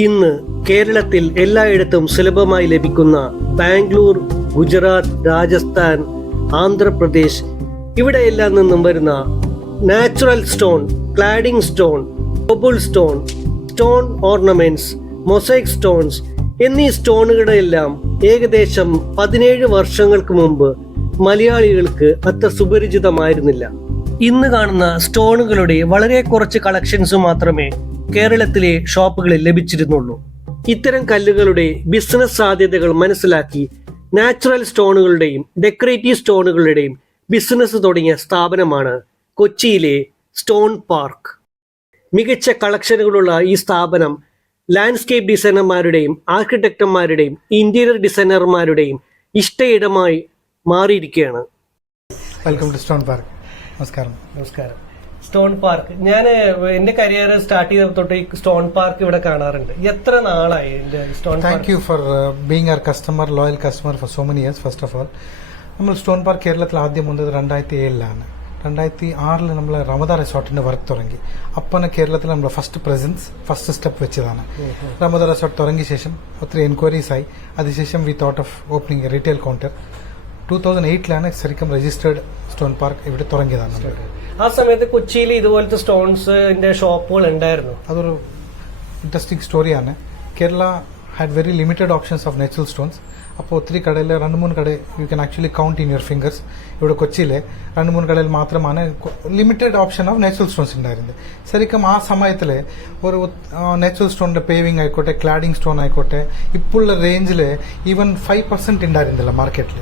ഇന്ന് കേരളത്തിൽ എല്ലായിടത്തും സുലഭമായി ലഭിക്കുന്ന ബാംഗ്ലൂർ, ഗുജറാത്ത്, രാജസ്ഥാൻ, ആന്ധ്രാപ്രദേശ് ഇവിടെയെല്ലാം നിന്നും വരുന്ന natural stone, cladding stone, cobble stone, stone ornaments, mosaic stones എന്നീ സ്റ്റോണുകളുടെ എല്ലാം ഏകദേശം 17 വർഷങ്ങൾക്ക് മുമ്പ് മലയാളികൾക്ക് അത്ര സുപരിചിതമായിരുന്നില്ല. ഇന്ന് കാണുന്ന സ്റ്റോണുകളുടെ വളരെ കുറച്ച് കളക്ഷൻസ് മാത്രമേ കേരളത്തിലെ ഷോപ്പുകളിൽ ലഭിച്ചിരുന്നുള്ളൂ. ഇത്തരം കല്ലുകളുടെ ബിസിനസ് സാധ്യതകൾ മനസ്സിലാക്കി നാച്ചുറൽ സ്റ്റോണുകളുടെയും ഡെക്കറേറ്റീവ് സ്റ്റോണുകളുടെയും ബിസിനസ് തുടങ്ങിയ സ്ഥാപനമാണ് കൊച്ചിയിലെ സ്റ്റോൺ പാർക്ക്. മികച്ച കളക്ഷനുകളുള്ള ഈ സ്ഥാപനം ലാൻഡ്സ്കേപ്പ് ഡിസൈനർമാരുടെയും ആർക്കിടെക്ടർമാരുടെയും ഇന്റീരിയർ ഡിസൈനർമാരുടെയും ഇഷ്ടയിടമായി മാറിയിരിക്കുകയാണ്. Welcome to stone park. നമസ്കാരം. നമസ്കാരം. സ്റ്റോൺ പാർക്ക്, ഞാൻ എന്റെ കരിയർ സ്റ്റാർട്ട് ചെയ്ത തൊട്ട് ഈ സ്റ്റോൺ പാർക്ക് ഇവിടെ കാണാറുണ്ട്. എത്ര നാളായി stone park? Thank you for being our customer, loyal customer for so many years. First of all, നമ്മൾ സ്റ്റോൺ പാർക്ക് കേരളത്തിൽ ആദ്യം വന്നത് 2007 2006 നമ്മൾ റമദ റിസോർട്ടിന്റെ വർക്ക് തുടങ്ങി. അപ്പന കേരളത്തിൽ നമ്മൾ ഫസ്റ്റ് സ്റ്റെപ്പ് വെച്ചതാണ്. റമദ റിസോർട്ട് തുടങ്ങിയ ശേഷം ഒത്തിരി എൻക്വയറീസ് ആയി. അതിനുശേഷം we thought of opening retail counter. 2008 ശരിക്കും രജിസ്റ്റേർഡ് സ്റ്റോൺ പാർക്ക് ഇവിടെ തുടങ്ങിയതാണ്. ആ സമയത്ത് കൊച്ചിയിൽ ഇതുപോലത്തെ സ്റ്റോൺസിന്റെ ഷോപ്പുകൾ ഉണ്ടായിരുന്നു. അതൊരു ഇൻട്രസ്റ്റിംഗ് സ്റ്റോറിയാണ്. Kerala had very limited options of natural stones. അപ്പോൾ ഒത്തിരി കടയിൽ 2-3 കട you can actually count in your fingers. ഇവിടെ കൊച്ചിയിലെ 2-3 കടയിൽ മാത്രമാണ് limited option of natural stones ഉണ്ടായിരുന്നത്. ശരിക്കും ആ സമയത്തിൽ ഒരു നാച്ചുറൽ സ്റ്റോണിന്റെ പേവിംഗ് ആയിക്കോട്ടെ, ക്ലാഡിംഗ് സ്റ്റോൺ ആയിക്കോട്ടെ, ഇപ്പോഴുള്ള റേഞ്ചിൽ ഈവൻ 5% ഉണ്ടായിരുന്നില്ല മാർക്കറ്റിൽ.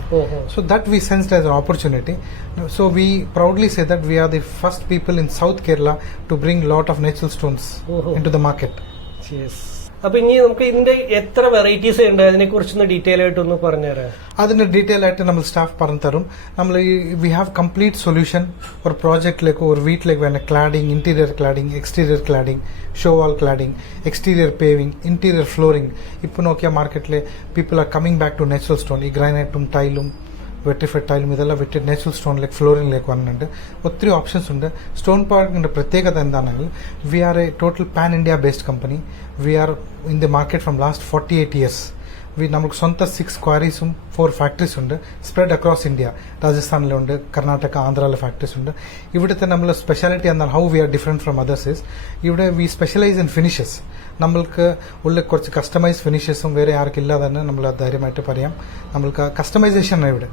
So that we sensed as an opportunity. So we proudly say that we are the first people in south Kerala to bring lot of natural stones into the market. അപ്പൊ ഇനി നമുക്ക് ഇതിന്റെ എത്ര വെറൈറ്റീസ് ഉണ്ട്, അതിനെ കുറിച്ചൊന്ന് ഡീറ്റെയിൽ ആയിട്ടൊന്ന് പറഞ്ഞുതരാം. അതിന് ഡീറ്റെയിൽ ആയിട്ട് നമ്മൾ സ്റ്റാഫ് പറഞ്ഞു തരും. നമ്മൾ വി ഹാവ് കംപ്ലീറ്റ് സൊല്യൂഷൻ. ഒരു പ്രോജക്റ്റിലേക്ക്, ഒരു വീട്ടിലേക്ക് വേണ്ട cladding, interior cladding, exterior cladding, show wall cladding, exterior paving, interior flooring. ഇപ്പോൾ നോക്കിയ മാർക്കറ്റിൽ people are coming back to natural stone. ഈ ഗ്രാനൈറ്റും ടൈലും വെട്ടിഫെഡ് ടൈലും ഇതെല്ലാം വിട്ട് നാച്ചുറൽ സ്റ്റോണിലേക്ക്, ഫ്ലോറിംഗിലേക്ക് വന്നിട്ടുണ്ട്. ഒത്തിരി ഓപ്ഷൻസ് ഉണ്ട്. സ്റ്റോൺ പാർക്കിന്റെ പ്രത്യേകത എന്താണെങ്കിൽ we are a total pan India based company. We are in the market from last 48 years. നമുക്ക് സ്വന്തം 6 ക്വാറീസും 4 ഫാക്ടറീസ് ഉണ്ട്, സ്പ്രെഡ് അക്രോസ് ഇന്ത്യ. രാജസ്ഥാനിലുണ്ട്, കർണാടക, ആന്ധ്രയിലെ ഫാക്ടറീസ് ഉണ്ട്. ഇവിടുത്തെ നമ്മളെ സ്പെഷ്യാലിറ്റി എന്നാൽ how we are different from others is ഇവിടെ വി സ്പെഷ്യലൈസ് ഇൻ ഫിനിഷസ്. നമ്മൾക്ക് ഉള്ളിൽ കുറച്ച് കസ്റ്റമൈസ് ഫിനിഷസും വേറെ ആർക്കില്ലാതെ തന്നെ നമ്മൾ ധൈര്യമായിട്ട് പറയാം. നമ്മൾക്ക് കസ്റ്റമൈസേഷൻ ആണ് ഇവിടെ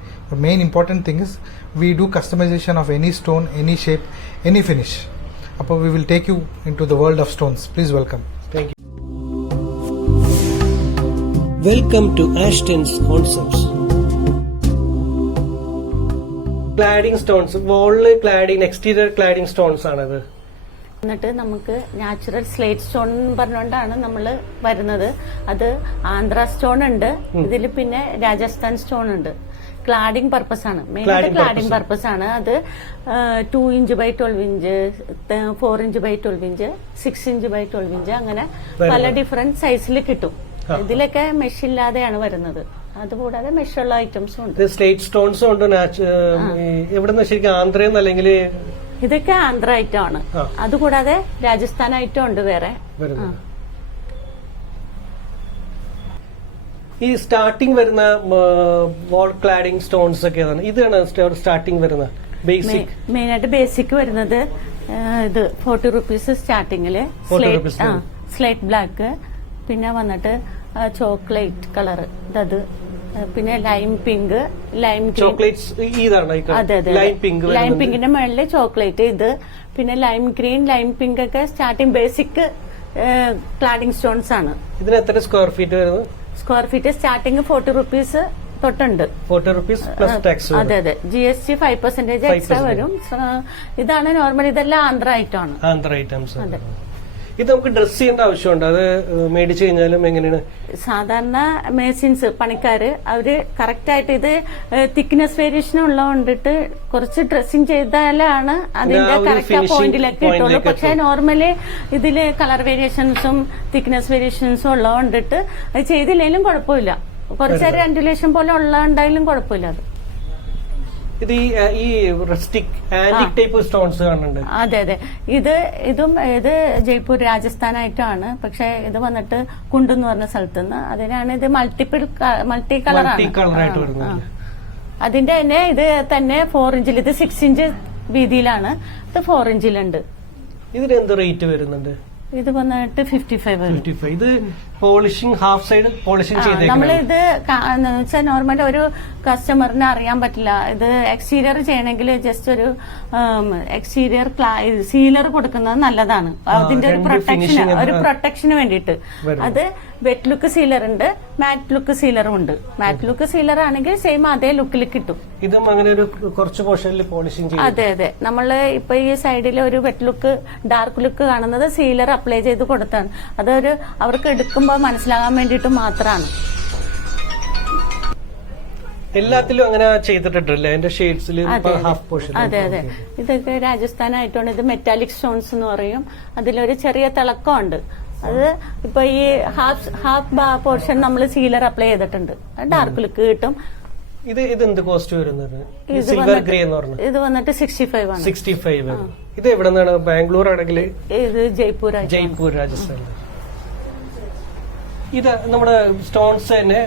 main important thing is we do customization of any stone, any shape, any finish. അപ്പോൾ we will take you into the world of stones. Please welcome. Thank you. Welcome to Ashtons concepts. Cladding stones, വോളില് cladding, exterior cladding stones ആണത്. എന്നിട്ട് നമുക്ക് natural slate stone പറഞ്ഞുകൊണ്ടാണ് നമ്മൾ വരുന്നത്. അത് Andhra stone ഉണ്ട്, ഇതിൽ പിന്നെ രാജസ്ഥാൻ സ്റ്റോൺ ഉണ്ട്. ക്ലാഡിംഗ് പർപ്പസ് ആണ്, മെയിനായിട്ട് ക്ലാഡിംഗ് പർപ്പസ് ആണ്. അത് 2 inch by 12 inch, 4 inch by 12 inch, 6 inch by 12 inch, അങ്ങനെ പല ഡിഫറെന്റ് സൈസിൽ കിട്ടും. ഇതിലൊക്കെ മെഷ് ഇല്ലാതെയാണ് വരുന്നത്. അതുകൂടാതെ മെഷുള്ള ഐറ്റംസും ഉണ്ട്. സ്ലേറ്റ് സ്റ്റോൺസും ഉണ്ട്. എവിടെ ശരിക്കും ആന്ധ്രയെന്ന് അല്ലെങ്കിൽ ഇതൊക്കെ ആന്ധ്ര ഐറ്റം ആണ്. അതുകൂടാതെ രാജസ്ഥാൻ ഐറ്റം ഉണ്ട് വേറെ. ഈ സ്റ്റാർട്ടിംഗ് വരുന്ന വാൾ ക്ലാഡിംഗ് സ്റ്റോൺസ് ഒക്കെ ഇതാണ് സ്റ്റാർട്ടിംഗ് വരുന്ന ബേസിക്. മെയിനായിട്ട് ബേസിക് വരുന്നത് ഇത് 40 റുപ്പീസ് സ്റ്റാർട്ടിങ്ങില്. സ്ലേറ്റ് ബ്ലാക്ക്, പിന്നെ വന്നിട്ട് ചോക്ലേറ്റ് കളർ, അത് പിന്നെ ലൈം പിങ്ക്, ലൈം അതെ അതെ ലൈം പിങ്കിന്റെ മുകളില് ചോക്ലേറ്റ്, ഇത് പിന്നെ ലൈം ഗ്രീൻ, ലൈം പിങ്ക് ഒക്കെ സ്റ്റാർട്ടിംഗ് ബേസിക് ക്ലാഡിംഗ് സ്റ്റോൺസ് ആണ്. ഇതിന് എത്ര സ്ക്വയർ ഫീറ്റ് വരുന്നത്? സ്ക്വയർ ഫീറ്റ് സ്റ്റാർട്ടിംഗ് 40 റുപ്പീസ് തൊട്ടുണ്ട്. 40 റുപ്പീസ് പ്ലസ് ടാക്സ്. അതെ അതെ, GST 5% എക്സ്ട്രാ വരും. ഇതാണ് നോർമൽ. ഇതെല്ലാം ആന്ധ്ര ഐറ്റം ആണ്. ആന്ധ്ര ഐറ്റംസ്. അതെ. ഇത് നമുക്ക് ഡ്രസ് ചെയ്യേണ്ട ആവശ്യമുണ്ട്? അത് മേടിച്ചു കഴിഞ്ഞാലും എങ്ങനെയാണ്? സാധാരണ മേസിൻസ്, പണിക്കാര്, അവര് കറക്റ്റ് ആയിട്ട് ഇത് തിക്നെസ് വേരിയേഷൻ ഉള്ളതുകൊണ്ടിട്ട് കുറച്ച് ഡ്രസ്സിങ് ചെയ്താലാണ് അതിന്റെ കറക്റ്റ് പോയിന്റിലേക്ക് കിട്ടുള്ളൂ. പക്ഷെ നോർമലി ഇതില് കളർ വേരിയേഷൻസും തിക്നെസ് വേരിയേഷൻസും ഉള്ളതുകൊണ്ടിട്ട് അത് ചെയ്തില്ലെങ്കിലും കുഴപ്പമില്ല. കുറച്ചേരം 2 ലക്ഷം പോലെ ഉള്ളതുണ്ടായാലും കുഴപ്പമില്ല. അത് ഇത് ഈ റസ്റ്റിക് ആന്റിക് ടൈപ്പ് സ്റ്റോൺസ് കാണുന്നുണ്ട്. അതെ അതെ, ഇത് ജയ്പൂർ രാജസ്ഥാനായിട്ടാണ്. പക്ഷെ ഇത് വന്നിട്ട് കുണ്ട് എന്ന് പറഞ്ഞ സ്ഥലത്ത് നിന്ന്. അതിനാണ് ഇത് മൾട്ടി കളറായിട്ട് വരുന്നത്. അതിന്റെ തന്നെ ഇത് തന്നെ 4 ഇഞ്ചിൽ, ഇത് 6 ഇഞ്ച് വീതിയിലാണ്, ഇത് 4 ഇഞ്ചിലുണ്ട്. ഇതിന് എന്ത് റേറ്റ് വരുന്നുണ്ട്? ഇത് വന്നിട്ട് 55. ഇത് പോളിഷിംഗ് ഹാഫ് സൈഡ് പോളിഷിംഗ് ചെയ്തേക്കുന്നത്. നമ്മളിത് വെച്ചാൽ നോർമൽ ഒരു കസ്റ്റമറിന് അറിയാൻ പറ്റില്ല. ഇത് എക്സ്റ്റീരിയർ ചെയ്യണമെങ്കിൽ ജസ്റ്റ് ഒരു എക്സ്റ്റീരിയർ സീലർ കൊടുക്കുന്നത് നല്ലതാണ്. അതിന്റെ ഒരു പ്രൊട്ടക്ഷന് വേണ്ടിയിട്ട്. അത് വെറ്റ് ലുക്ക് സീലർ ഉണ്ട്, മാറ്റ് ലുക്ക് സീലറും ഉണ്ട്. മാറ്റ് ലുക്ക് സീലർ ആണെങ്കിൽ സെയിം അതേ ലുക്കിൽ കിട്ടും. ഇതും അങ്ങനെ ഒരു കുറച്ച് പോർഷനിൽ പോളിഷിംഗ് ചെയ്യും. അതെ അതെ, നമ്മള് ഇപ്പൊ ഈ സൈഡിൽ ഒരു വെറ്റ് ലുക്ക് ഡാർക്ക് ലുക്ക് കാണുന്നത് സീലർ അപ്ലൈ ചെയ്ത് കൊടുത്താണ്. അതൊരു അവർക്ക് എടുക്കുമ്പോൾ മനസ്സിലാകാൻ വേണ്ടിയിട്ട് മാത്രമാണ്. എല്ലാത്തിലും അങ്ങനെ ചെയ്തിട്ടില്ലേ അതിന്റെ ഷെയ്ഡ്സിൽ ഹാഫ് പോർഷൻ? അതെ അതെ, ഇതൊക്കെ രാജസ്ഥാനായിട്ടാണ്. ഇത് മെറ്റാലിക് സ്റ്റോൺസ് എന്ന് പറയും. അതിലൊരു ചെറിയ തിളക്കമുണ്ട്. അത് ഇപ്പൊ ഈ ഹാഫ് പോർഷൻ നമ്മൾ സീലർ അപ്ലൈ ചെയ്തിട്ടുണ്ട്. ഡാർക്ക് ലുക്ക് കിട്ടും. ഇത് എന്ത് കോസ്റ്റ് വരുന്നത്? സിൽവർ ഗ്രേ എന്ന് പറഞ്ഞു. ഇത് വന്നിട്ട് 65 ആണ്. 65. ഇത് എവിടെ നിന്നാണ്? ബാംഗ്ലൂർ ആണെങ്കിൽ ഇത് ജയ്പൂർ രാജസ്ഥാൻ. ഇത് നമ്മുടെ സ്റ്റോൺസ് തന്നെ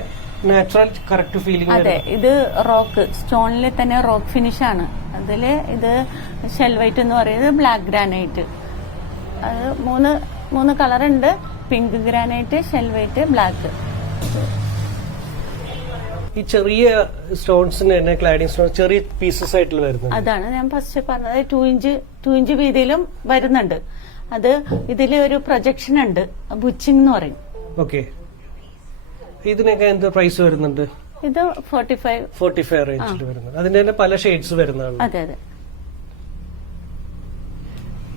നാച്ചുറൽ കറക്റ്റ് ഫീലിംഗ്. അതെ, ഇത് റോക്ക് സ്റ്റോണിൽ തന്നെ റോക്ക് ഫിനിഷ് ആണ്. അതില് ഇത് ഷെൽ വൈറ്റ് എന്ന് പറയുന്നത് ബ്ലാക്ക് ഗ്രാനൈറ്റ്. അത് മൂന്ന് കളർ ഉണ്ട്: pink granite, shell white, black. ഈ ചെറിയ സ്റ്റോൺസിന് തന്നെ ക്ലാഡിംഗ് സ്റ്റോൺ ചെറിയ പീസസ് ആയിട്ട് വരുന്നത്. അതാണ് ഞാൻ ഫസ്റ്റ് പറഞ്ഞത്. 2 ഇഞ്ച് വീതിയിലും വരുന്നുണ്ട്. അത് ഇതില് ഒരു പ്രൊജക്ഷൻ ഉണ്ട്, ബുച്ചിങ് എന്ന് പറയും. ഓക്കെ, ഇതിനൊക്കെ എന്ത് പ്രൈസ് വരുന്നുണ്ട്? ഇത് 45 റേഞ്ചിൽ വരുന്നത്. അതിന്റെ തന്നെ പല ഷെയ്ഡ്സ് വരുന്നതാണ്. അതെ അതെ.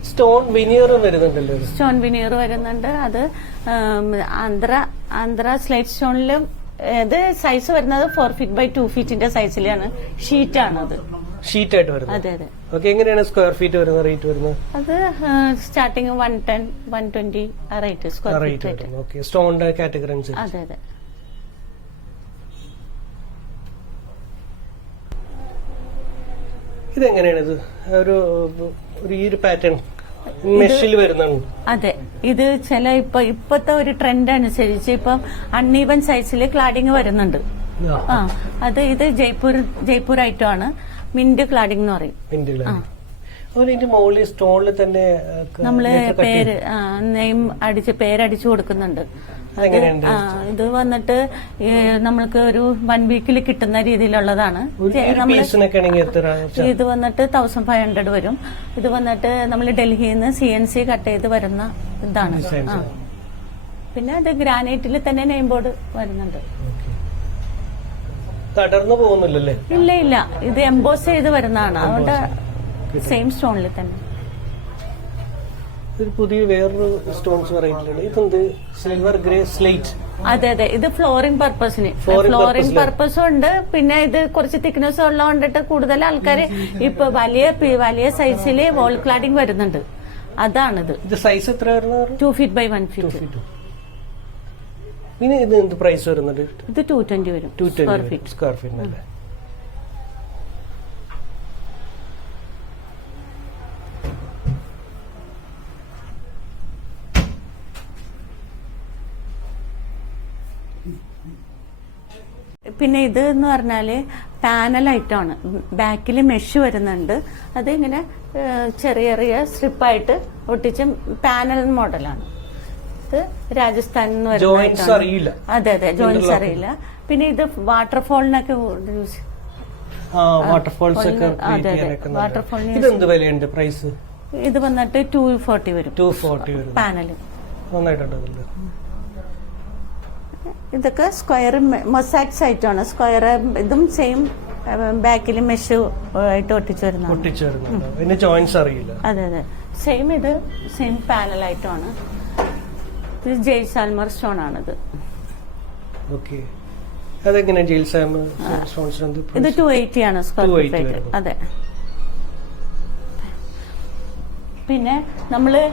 സ്റ്റോൺ വിനിയർ വരുന്നുണ്ടല്ലോ. സ്റ്റോൺ വിനിയർ വരുന്നുണ്ട്. അത് ആന്ധ്ര സ്ലൈറ്റ് സ്റ്റോണിലും ഇത് സൈസ് വരുന്നത് 4 feet by 2 feet സൈസിലാണ്. ഷീറ്റാണ് അത്. ഷീറ്റ് ആയിട്ട് വരുന്നത്. അതെ അതെ. ഓക്കെ, എങ്ങനെയാണ് സ്ക്വയർ ഫീറ്റ് വരുന്ന റേറ്റ് വരുന്നത്? അത് സ്റ്റാർട്ടിങ് 110, 120 ആ റേറ്റ് സ്ക്വയർ ഫീറ്റ്. ഓക്കെ, സ്റ്റോണിന്റെ കാറ്റഗറി അനുസരിച്ച്. അതെ അതെ. ഇതെങ്ങനെയാണ്? ഇത് ഈ ഒരു പാറ്റേൺ മെഷിൽ വരുന്നുണ്ട്. അതെ, ഇത് ഇപ്പത്തെ ഒരു ട്രെൻഡ് അനുസരിച്ച് ഇപ്പം അൺഈവൻ സൈസിൽ ക്ലാഡിങ് വരുന്നുണ്ട്. ഇത് ജയ്പൂർ ഐറ്റമാണ്. മിന്റ് ക്ലാഡിംഗ് എന്ന് പറയും. സ്റ്റോണിൽ തന്നെ നമ്മള് നെയിം പേരടിച്ചു കൊടുക്കുന്നുണ്ട്. ഇത് വന്നിട്ട് നമ്മൾക്ക് ഒരു 1 വീക്കിൽ കിട്ടുന്ന രീതിയിലുള്ളതാണ്. ഇത് വന്നിട്ട് 1500 വരും. ഇത് വന്നിട്ട് നമ്മൾ ഡൽഹിയിൽ നിന്ന് CNC കട്ട് ചെയ്ത് വരുന്ന ഇതാണ്. പിന്നെ അത് ഗ്രാനൈറ്റിൽ തന്നെ നെയിം ബോർഡ് വരുന്നുണ്ട്. തടർന്നു പോകുന്നില്ലല്ലേ? ഇല്ല, ഇത് എംബോസ് ചെയ്ത് വരുന്നതാണ്. അതുകൊണ്ട് സെയിം സ്റ്റോണിൽ തന്നെ. പുതിയ വേറൊരു സ്റ്റോൺസ് വെറൈറ്റിയാണ്. ഇതെന്ത്? Silver grey slate. അതെ അതെ, ഇത് ഫ്ലോറിംഗ് ഫ്ലോറിംഗ് പർപ്പസും ഉണ്ട്. പിന്നെ ഇത് കുറച്ച് തിക്നെസ് ഉള്ളതുകൊണ്ടിട്ട് കൂടുതൽ ആൾക്കാർ ഇപ്പൊ വലിയ സൈസില് വോൾ ക്ലാഡിംഗ് വരുന്നുണ്ട്. അതാണിത്. ഇത് സൈസ് എത്ര വരുന്നത്? 2 feet by 1 feet. ഇനി ഇത് എന്ത് പ്രൈസ് വരുന്നത്? ഇത് 220 വരും. 220 സ്ക്വയർ ഫീറ്റ് അല്ലേ? പിന്നെ ഇത് എന്ന് പറഞ്ഞാല് പാനൽ ഐറ്റമാണ്. ബാക്കിൽ മെഷ് വരുന്നുണ്ട്. അത് ഇങ്ങനെ ചെറിയ സ്ട്രിപ്പായിട്ട് ഒട്ടിച്ച പാനൽ മോഡലാണ്. ഇത് രാജസ്ഥാൻ എന്ന് പറയുന്നത്. അതെ അതെ, ജോയിന്റ്സ് അറിയില്ല. പിന്നെ ഇത് വാട്ടർഫോളിനൊക്കെ യൂസ്. വാട്ടർഫോളിന് ഇതെന്ത് വിലയുണ്ട്? പ്രൈസ് ഇത് വന്നിട്ട് 240 വരും. 240 വരും. പാനല് നന്നായിട്ടുണ്ട്. ഇതൊക്കെ സ്ക്വയർ മൊസാക്സ് ആയിട്ടാണ്. സ്ക്വയർ ഇതും സെയിം ബാക്കിൽ മെഷ് ആയിട്ട് ഒട്ടിച്ചു വരുന്നത്. ജോയിന്റ്സ് അറിയില്ല. അതെ അതെ, സെയിം. ഇത് സെയിം പാനൽ ആയിട്ടാണ്. ഇത് ജയ്സാൽമർ സ്റ്റോൺ ആണിത്. ഓക്കെ, അതെങ്ങനെ ജയ്സാൽമർ സ്റ്റോൺസ്? ഇത് 280 ആണ് സ്ക്വയർ ഫീറ്റ്. അതെ. പിന്നെ നമ്മള്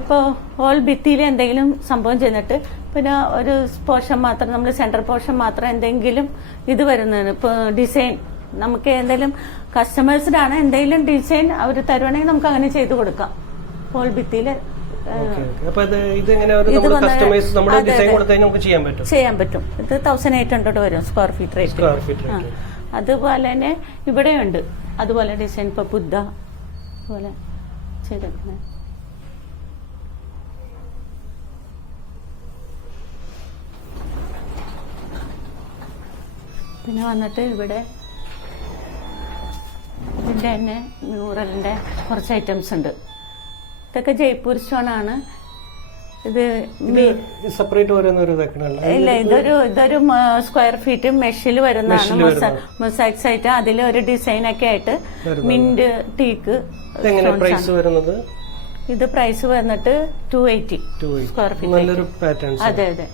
ഇപ്പൊ ഹോൾ ഭിത്തിയിൽ എന്തെങ്കിലും സംഭവം ചെയ്തിട്ട് പിന്നെ ഒരു പോർഷൻ മാത്രം, നമ്മൾ സെന്റർ പോർഷൻ മാത്രം എന്തെങ്കിലും ഇത് വരുന്നതാണ്. ഇപ്പൊ ഡിസൈൻ നമുക്ക് എന്തെങ്കിലും കസ്റ്റമേഴ്സിനാണ് എന്തെങ്കിലും ഡിസൈൻ അവർ തരുവാണെങ്കിൽ നമുക്ക് അങ്ങനെ ചെയ്തു കൊടുക്കാം. പോൾ ഭിത്തിയില് അപ്പൊ ഇതെങ്ങനെ കസ്റ്റമൈസ് നമ്മുടെ ഡിസൈൻ കൊടുത്താൽ നമുക്ക് ചെയ്യാൻ പറ്റും. ഇത് 1800 വരും സ്ക്വയർ ഫീറ്റ് റേറ്റ്. അതുപോലെ തന്നെ ഇവിടെയുണ്ട് അതുപോലെ ഡിസൈൻ. ഇപ്പൊ ബുദ്ധ അതുപോലെ ചെയ്തിട്ടുണ്ട്. പിന്നെ വന്നിട്ട് ഇവിടെ ഇതിന്റെ തന്നെ മ്യൂറലിന്റെ കുറച്ച് ഐറ്റംസ് ഉണ്ട്. ഇതൊക്കെ ജയ്പൂർ സ്റ്റോൺ ആണ്. ഇത് സെപ്പറേറ്റ് ഇല്ല, ഇതൊരു സ്ക്വയർ ഫീറ്റ് മെഷിൽ വരുന്നതാണ്. മൊസൈക്സ് ആയിട്ട് അതിലൊരു ഡിസൈൻ ഒക്കെ ആയിട്ട് മിന്റ് ടീക്ക്. ഇത് പ്രൈസ് വന്നിട്ട് 280 സ്ക്വയർ ഫീറ്റ്. അതെ അതെ,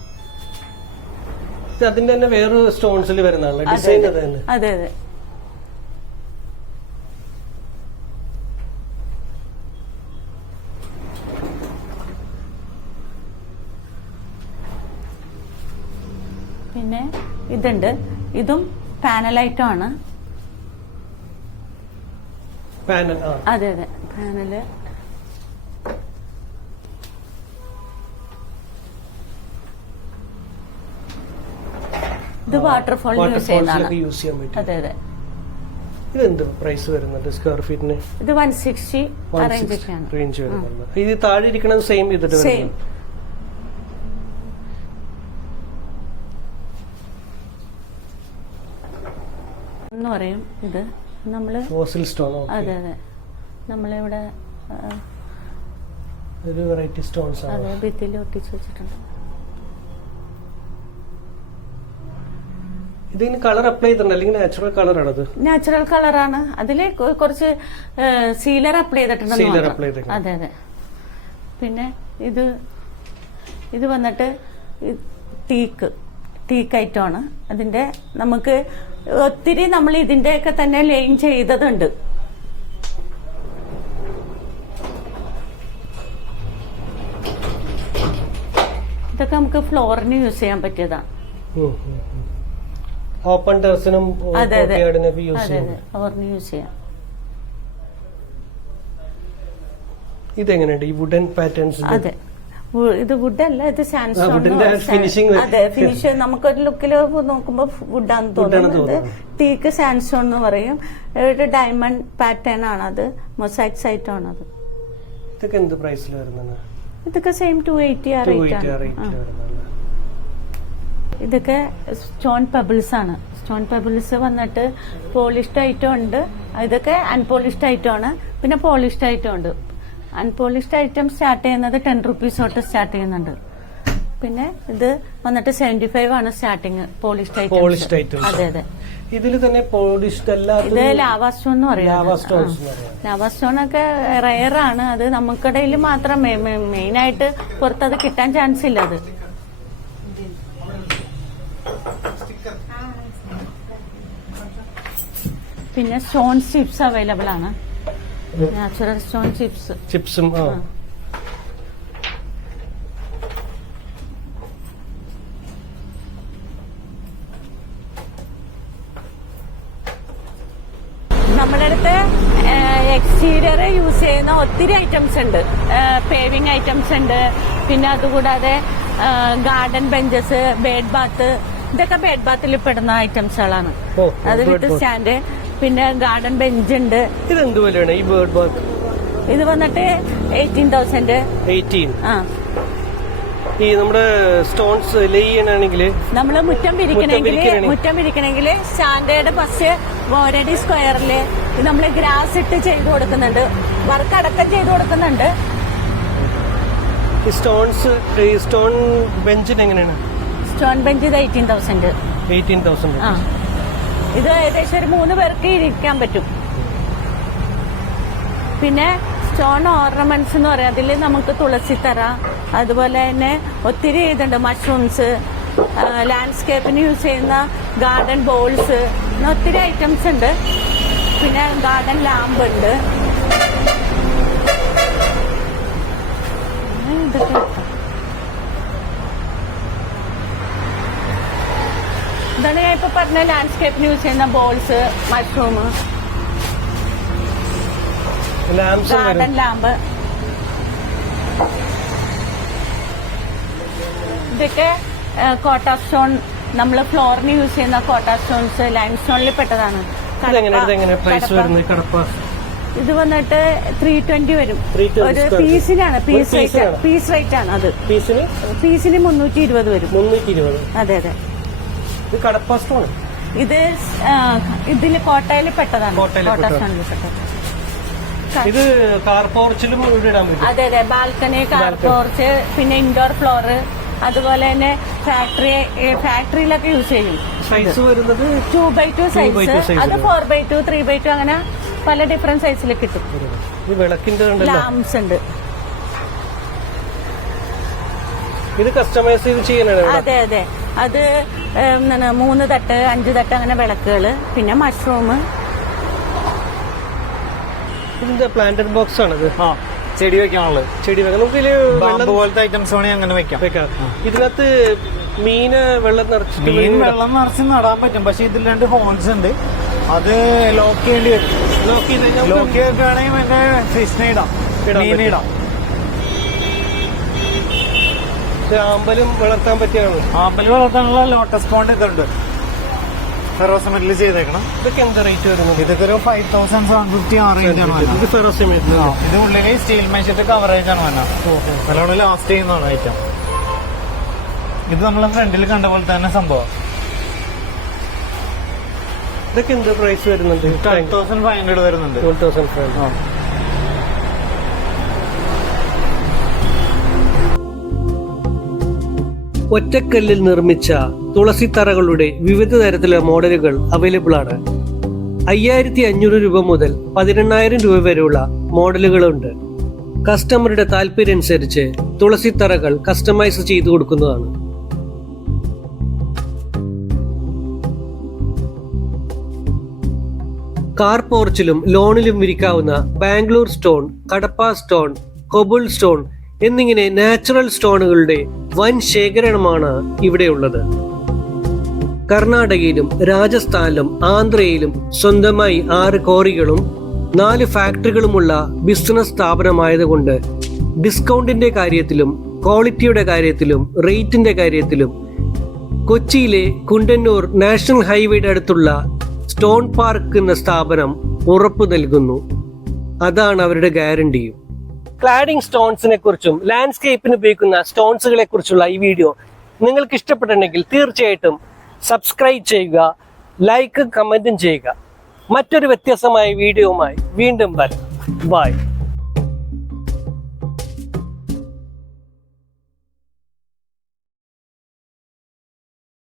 അതിന്റെ തന്നെ വേറെ സ്റ്റോൺസിൽ വരുന്നതാണ് ഡിസൈൻ. അതെ അതെ. പിന്നെ ഇതുണ്ട്, ഇതും പാനൽ ഐറ്റം ആണ്. അതെ അതെ, പാനല്. ഇത് വാട്ടർഫോൾ യൂസ് ചെയ്യുന്നതാണ്. അതെ അതെ. ഇതെന്ത് പ്രൈസ് വരുന്നുണ്ട് സ്ക്വയർ ഫീറ്റിന്? ഇത് 160 റേഞ്ച് വരുന്നുണ്ട്. ഇത് താഴെ ഇരിക്കുന്നത് സെയിം ചെയ്തിട്ട് സെയിം. എന്ന് പറയും ഇത് നമ്മള് ഫോസിൽ സ്റ്റോൺ. അതെ അതെ, നമ്മളിവിടെ ഒരു വെറൈറ്റി സ്റ്റോൺസ് ആണ്. അതെ, ഭിത്തിയിൽ ഒട്ടിച്ച് വെച്ചിട്ടുണ്ട്. ഇതിന് കളർ അപ്ലൈ ചെയ്തിട്ടുണ്ട് അല്ലെങ്കിൽ നാച്ചുറൽ കളർ ആണത്? നാച്ചുറൽ കളറാണ്. അതില് കുറച്ച് സീലർ അപ്ലൈ ചെയ്തിട്ടുണ്ട്. അതെ അതെ. പിന്നെ ഇത് വന്നിട്ട് ടീക്ക് ഐറ്റം ആണ്. അതിന്റെ നമുക്ക് ഒത്തിരി നമ്മൾ ഇതിന്റെയൊക്കെ തന്നെ ലൈൻ ചെയ്തതുണ്ട്. ഇതൊക്കെ നമുക്ക് ഫ്ലോറിന് യൂസ് ചെയ്യാൻ പറ്റിയതാണ്. ഓപ്പൺ ടെറസിനും ഫ്ലോറിന് യൂസ് ചെയ്യാം. ഇതെങ്ങനെയുണ്ട് ഈ വുഡൻ പാറ്റേൺസ്? അതെ, ഇത് വുഡല്ല, ഇത് സാൻഡ്സ്റ്റോൺ. അതെ, ഫിനിഷ് നമുക്കൊരു ലുക്കില് നോക്കുമ്പോ വുഡാന്ന് തോന്നുന്നത്. ടീക്ക് സാൻഡ്സ്റ്റോൺ എന്ന് പറയും. ഒരു ഡയമണ്ട് പാറ്റേൺ ആണ് അത്. മൊസൈക്സ് ഐറ്റം ആണ് അത്. ഇതൊക്കെ എന്ത് പ്രൈസിൽ വരുന്നത്? ഇതൊക്കെ സെയിം 280 ആ റേറ്റ് ആണ്. ഇതൊക്കെ സ്റ്റോൺ പെബിൾസ് ആണ്. സ്റ്റോൺ പെബിൾസ് വന്നിട്ട് പോളിഷ്ഡ് ഐറ്റം ഉണ്ട്. ഇതൊക്കെ അൺപോളിഷ്ഡ് ഐറ്റം ആണ്. പിന്നെ പോളിഷ്ഡ് ഐറ്റം ഉണ്ട്. അൺപോളിഷ്ഡ് ഐറ്റം സ്റ്റാർട്ട് ചെയ്യുന്നത് 10 rupees തൊട്ട് സ്റ്റാർട്ട് ചെയ്യുന്നുണ്ട്. പിന്നെ ഇത് വന്നിട്ട് 75 ആണ് സ്റ്റാർട്ടിങ് പോളിഷ്ഡ് ഐറ്റം. അതെ അതെ. ഇതിൽ തന്നെ പോളിഷ്ഡ് അല്ല, ഇത് ലാവാ സ്റ്റോൺ എന്ന് പറയാം. ലാവാ സ്റ്റോൺ ഒക്കെ റയർ ആണ്. അത് നമുക്കിടയിൽ മാത്രം മെയിൻ ആയിട്ട് പുറത്തത് കിട്ടാൻ ചാൻസ് ഇല്ല. അത് പിന്നെ സ്റ്റോൺ ചിപ്സ് അവൈലബിൾ ആണ്. നാച്ചുറൽ സ്റ്റോൺ ചിപ്സും നമ്മുടെ അടുത്ത് എക്സ്റ്റീരിയർ യൂസ് ചെയ്യുന്ന ഒത്തിരി ഐറ്റംസ് ഉണ്ട്. പേവിംഗ് ഐറ്റംസ് ഉണ്ട്. പിന്നെ അതുകൂടാതെ ഗാർഡൻ ബെഞ്ചസ്, ബെഡ് ബാത്ത്, ഇതൊക്കെ ബെഡ് ബാത്തിൽ പെടുന്ന ഐറ്റംസുകളാണ്. അത് വിത്ത് സ്റ്റാൻഡ്. പിന്നെ ഗാർഡൻ ബെഞ്ച് ഉണ്ട്. ഇതെന്ത് വിലയാണ് ഈ ബേർഡ് ബാത്ത്? ഇത് വന്നിട്ട് 18,000. ഈ നമ്മുടെ സ്റ്റോൺസ് ലേ ചെയ്യണമെങ്കിൽ നമ്മള് മുറ്റം വിരിക്കണമെങ്കിൽ സ്റ്റാൻഡേർഡ് ഫസ്റ്റ് 1 അടി സ്ക്വയറില് നമ്മള് ഗ്രാസ് ഇട്ട് ചെയ്ത് കൊടുക്കുന്നുണ്ട്. വർക്ക് അടക്കം ചെയ്ത് കൊടുക്കുന്നുണ്ട്. സ്റ്റോൺ ബെഞ്ചിന് എങ്ങനെയാണ്? സ്റ്റോൺ ബെഞ്ച് ഇത് 18,000. ഇത് ഏകദേശം ഒരു 3 പേർക്ക് ഇരിക്കാൻ പറ്റും. പിന്നെ സ്റ്റോൺ ഓർണമെന്റ്സ് എന്ന് പറയാം. അതിൽ നമുക്ക് തുളസിത്തറ, അതുപോലെ തന്നെ ഒത്തിരി ഇതുണ്ട്. മഷ്റൂംസ്, ലാൻഡ്സ്കേപ്പിന് യൂസ് ചെയ്യുന്ന ഗാർഡൻ ബോൾസ്, ഒത്തിരി ഐറ്റംസ് ഉണ്ട്. പിന്നെ ഗാർഡൻ ലാമ്പ് ഉണ്ട്. ഇതൊക്കെ ഇതാണ് ഞാൻ ഇപ്പൊ പറഞ്ഞ ലാൻഡ്സ്കേപ്പിന് യൂസ് ചെയ്യുന്ന ബോൾസ്, മഷ്റൂം, ഗാർഡൻ ലാമ്പ്. ഇതൊക്കെ കോട്ട സ്റ്റോൺ, നമ്മൾ ഫ്ലോറിന് യൂസ് ചെയ്യുന്ന കോട്ട സ്റ്റോൺസ് ലൈം സ്റ്റോണിൽ പെട്ടതാണ്. ഇത് വന്നിട്ട് 320 വരും. ഒരു പീസിനാണ്, പീസ് റേറ്റ് ആണ് അത്. പീസിന് 320 വരും. അതെ അതെ. ഇത് ഇതില് കോട്ടയിൽ പെട്ടതാണ്. കോട്ട സ്റ്റോണിൽ പെട്ടത്. ഇത് കാർ പോർച്ചിലും ഇടാൻ പറ്റും. അതെ അതെ. ബാൽക്കണി, കാർ പോർച്ച്, പിന്നെ ഇൻഡോർ ഫ്ലോർ, അതുപോലെ തന്നെ ഫാക്ടറിയിലൊക്കെ യൂസ് ചെയ്യും. സൈസ് വരുന്നത് 2x2 സൈസ്, അത് 4x2, 3x2 അങ്ങനെ പല ഡിഫറെന്റ് സൈസിൽ കിട്ടും. വിളക്കിന്റെ ലാംപ്സ് ഉണ്ട്. ഇത് കസ്റ്റമൈസ് ചെയ്ത് ചെയ്യാനാണ്. അതെ അതെ. അത് 3 തട്ട് 5 തട്ട് അങ്ങനെ വിളക്കുകള്, പിന്നെ മഷ്റൂം. ഇതിന്റെ പ്ലാന്റഡ് ബോക്സ് ആണത്. ചെടി വെക്കാനുള്ളത്. ചെടി വെക്കാം. നമുക്ക് ബാമ്പു പോലത്തെ ഐറ്റംസ് വേണമെങ്കിൽ അങ്ങനെ വെക്കാം. ഇതിനകത്ത് മീന് വെള്ളം നിറച്ച് നടാൻ പറ്റും. പക്ഷെ ഇതിൽ 2 ഹോൺസ് ഉണ്ട്, അത് ലോക്ക് ചെയ്യേണ്ടി വരും. ലോക്ക് ചെയ്തിട്ടാണെങ്കിൽ എന്റെ ഫിഷിനെ ഇടാം, മീനിടാം. ആമ്പലും വളർത്താൻ പറ്റിയാണ്. ആമ്പല് വളർത്താനുള്ള ലോട്ടസ് പോണ്ട് ഇതുണ്ട്, ഫെറോസിമെന്റിൽ ചെയ്തേക്കണം. ഇതൊക്കെ എന്താ റേറ്റ് വരുന്നത്? ഇതൊക്കെ ഒരു 5750 ആ റേഞ്ച് ആണ്. ഇത് ഉള്ളിൽ സ്റ്റീൽ മെഷീറ്റ് കവറേജ് ആണ് വന്നത്. നല്ലോണം ലാസ്റ്റ് ചെയ്യുന്നതാണ് ഐറ്റം. ഇത് നമ്മളെ ഫ്രണ്ടിൽ കണ്ട പോലെ തന്നെ സംഭവം. ഇതൊക്കെ എന്ത് പ്രൈസ് വരുന്നുണ്ട്? 12,500 വരുന്നുണ്ട്. 12,500. ഒറ്റക്കല്ലിൽ നിർമ്മിച്ച തുളസിത്തറകളുടെ വിവിധ തരത്തിലുള്ള മോഡലുകൾ അവൈലബിൾ ആണ്. 5500 രൂപ മുതൽ 18,000 രൂപ വരെയുള്ള മോഡലുകളുണ്ട്. കസ്റ്റമറുടെ താല്പര്യം അനുസരിച്ച് തുളസിത്തറകൾ കസ്റ്റമൈസ് ചെയ്തു കൊടുക്കുന്നതാണ്. കാർ പോർച്ചിലും ലോണിലും വിരിക്കാവുന്ന Bangalore stone, Cuddapah stone, cobble stone എന്നിങ്ങനെ നാച്ചുറൽ സ്റ്റോണുകളുടെ വൻ ശേഖരണമാണ് ഇവിടെയുള്ളത്. കർണാടകയിലും രാജസ്ഥാനിലും ആന്ധ്രയിലും സ്വന്തമായി 6 ക്വാറികളും 4 ഫാക്ടറികളുമുള്ള ബിസിനസ് സ്ഥാപനമായതുകൊണ്ട് ഡിസ്കൗണ്ടിന്റെ കാര്യത്തിലും ക്വാളിറ്റിയുടെ കാര്യത്തിലും റേറ്റിന്റെ കാര്യത്തിലും കൊച്ചിയിലെ കുണ്ടന്നൂർ നാഷണൽ ഹൈവേയുടെ അടുത്തുള്ള സ്റ്റോൺ പാർക്ക് എന്ന സ്ഥാപനം ഉറപ്പു നൽകുന്നു. അതാണ് അവരുടെ ഗ്യാരണ്ടിയും. ക്ലാഡിംഗ് സ്റ്റോൺസിനെ കുറിച്ചും ലാൻഡ്സ്കേപ്പിന് ഉപയോഗിക്കുന്ന സ്റ്റോൺസുകളെ കുറിച്ചുള്ള ഈ വീഡിയോ നിങ്ങൾക്ക് ഇഷ്ടപ്പെട്ടിട്ടുണ്ടെങ്കിൽ തീർച്ചയായിട്ടും സബ്സ്ക്രൈബ് ചെയ്യുക, ലൈക്കും കമന്റും ചെയ്യുക. മറ്റൊരു വ്യത്യസ്തമായ വീഡിയോയുമായി വീണ്ടും വരാം. ബൈ.